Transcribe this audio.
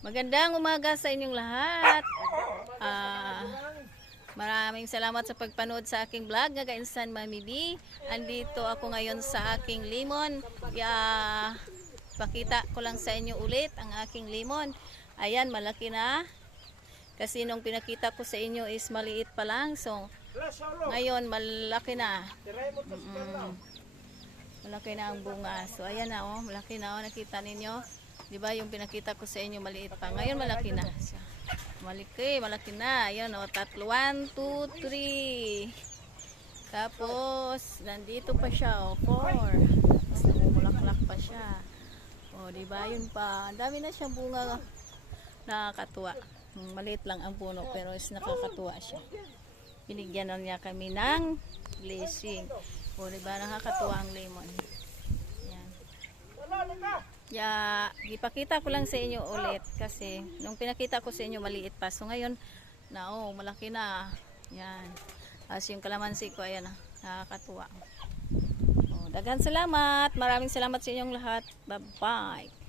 Magandang umaga sa inyong lahat. Maraming salamat sa pagpanood sa aking vlog nga Kainsan Mami B. Andito ako ngayon sa aking limon. Pakita ko lang sa inyo ulit ang aking limon. Ayan, malaki na. Kasi nung pinakita ko sa inyo is maliit pa lang. So, ngayon malaki na. Malaki na ang bunga. So, ayan na oh. Malaki na oh. Nakita ninyo? Diba yung pinakita ko sa inyo maliit pa. Ngayon malaki na. So, malaki na. Ayan o, 1, 2, 3. Tapos, nandito pa siya o, 4. Tapos, namumulaklak pa siya. O, diba, yun pa. Ang dami na siyang bunga. Nakakatuwa. Maliit lang ang puno, pero is nakakatuwa siya. Binigyan na niya kami ng blessing. O, diba, nakakatuwa ang lemon. Ayan. Ipakita ko lang sa inyo ulit kasi nung pinakita ko sa inyo maliit pa. So ngayon na malaki na. Yan. As yung kalamansi ko ayan nakakatuwa. Daghan salamat. Maraming salamat sa inyong lahat. Bye-bye.